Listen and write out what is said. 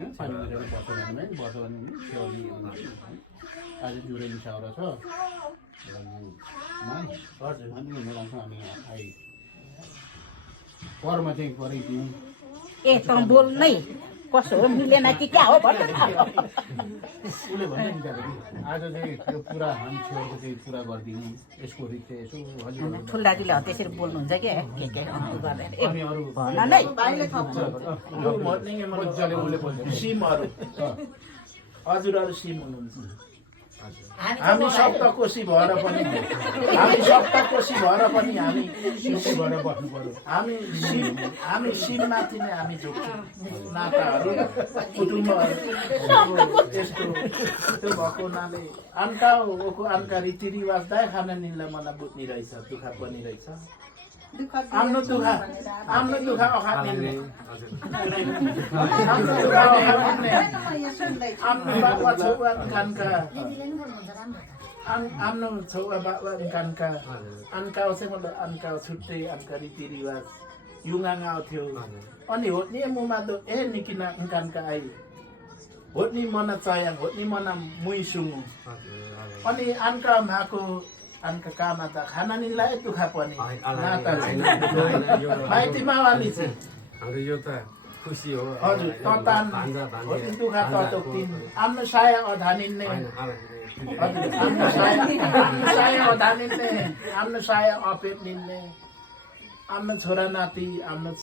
पानी मिलेर बचाउने छेउली आज जुरेली साउरा छ हजुर अनि मिलाउँछ हामी आई परमा चाहिँ गरिदिउँ ए त बोल नै कसो हो मिलेन कि क्या हो भन्छ उसले भन्दै नि दाजु आज चाहिँ त्यो पुरा हामी छेउको चाहिँ पुरा गरिदिउँ यसको रित चाहिँ यसो हजुर ठुल्दाजुले हो त्यसरी बोल्नुहुन्छ कि के गर्दैन ए अनि अरू भन नै मजाले उसले बोल्छ सिमहरू हजुरहरू सिम हुनुहुन्छ हामी सप्तकोशी भएर पनि हामी सिमबाट बस्नु पर्यो हामी सिममाथि नै हामी झुक्छौँ नाताहरू कुटुम्बहरू यस्तो त्यो भएको हुनाले अनका रीतिरिवाज दाइ खाना निल्ला मलाई बुझ्ने रहेछ दुःख पनि रहेछ आफ्नो दुःख अखा मिल्ने आफ्नो बाबा छौवा कानका आफ्नो छौवा बाबा कानका अन्काउ चाहिँ मतलब अन्काउ छुट्टै अन्का रीतिरिवाज युगाङ आउँथ्यो अनि होट्ने मुमा त ए निकिना कानका आई होट्ने मना चाया होट्ने मना मुई सुङु अनि अन्का माको अनका कामा त खाना निलाई दुखा पनि माइती मावाली चाहिँ हाम्रो यो त खुसी हो हजुर ततान होट्ने दुखा ततोक्तिन आफ्नो साया अधानिन्ने हजुर आफ्नो साया अधानिन्ने आफ्नो साया अपेट निन्ने आफ्नो छोरा नाति आफ्नो